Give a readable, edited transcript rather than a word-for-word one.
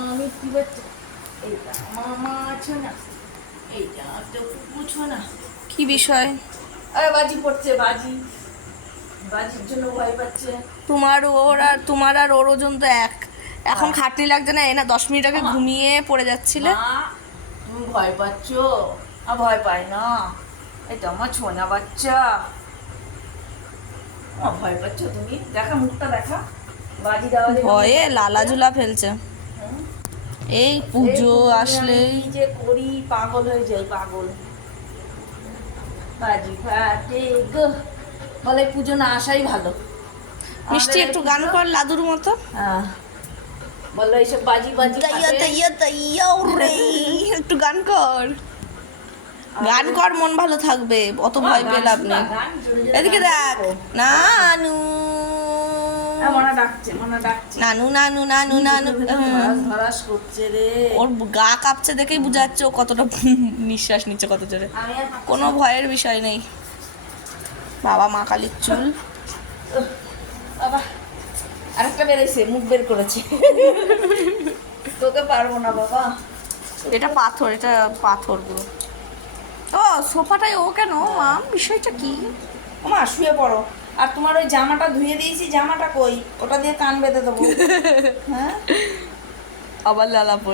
আমি কি বাচ্চা, এইটা মামা আছে না, এইটা তো বুঝো না কি বিষয়? আরে বাজি পড়ছে, বাজির জন্য ভয় পাচ্ছে। তোমার আর ওর ওজন তো এক। এখন হ্যাঁ। খাটনি লাগছে না? না 10 মিনিট আগে আমা, ঘুমিয়ে পড়ে যাচ্ছিলে। মা তুমি ভয় পাচ্ছ? আর ভয় পাই না, এটা আমার ছোনা বাচ্চা। ভয় পাচ্ছ তুমি? দেখা মুখটা দেখা, বাজি দেওয়া দেখে ভয়ে মুখটা লালা দেখা। ঝুলা ফেলছে। হুম? এই এই পুজো পুজোয় আমি আসলেই কি যে করি, পাগল হয়ে যাই, পাগল। বাজি ফাটে গো, বলে পুজো না আসাই ভালো। মিষ্টি আমাদের এই একটু গান পুজো, কর লাদুর মতো। বললো এইসব বাজি বাজি তাইয়া ফাটে। তাইয়া তাইয়া রে, একটু গান কর। গান কর, মন ভালো থাকবে, অত ভয় পেয়ে লাভ নেই। এদিকে দেখ, নানু মনা ডাকছে, মনা ডাকছে। নানু নানু নানু নানু। ধরাস ধরাস করছে রে। ওর গা কাঁপছে দেখেই বোঝা যাচ্ছে ও কতটা নিঃশ্বাস নিচ্ছে কত জোরে। আমি আর পাচ্ছি কোনো না। ভয়ের বিষয় নেই। বাবা মা কালীর চুল। বাবা আরেকটা বেরোইছে, মুখ বের করেছে। তোকে পারবো না বাবা। এটা পাথর, এটা পাথর পুরো। ও সোফাটায় ও কেন মাম, বিষয়টা কি? ওমা শুয়ে পড়ো। আর তোমার ওই জামাটা ধুয়ে দিয়েছি, জামাটা কই? ওটা দিয়ে কান বেঁধে দেবো। হ্যাঁ আবার লালা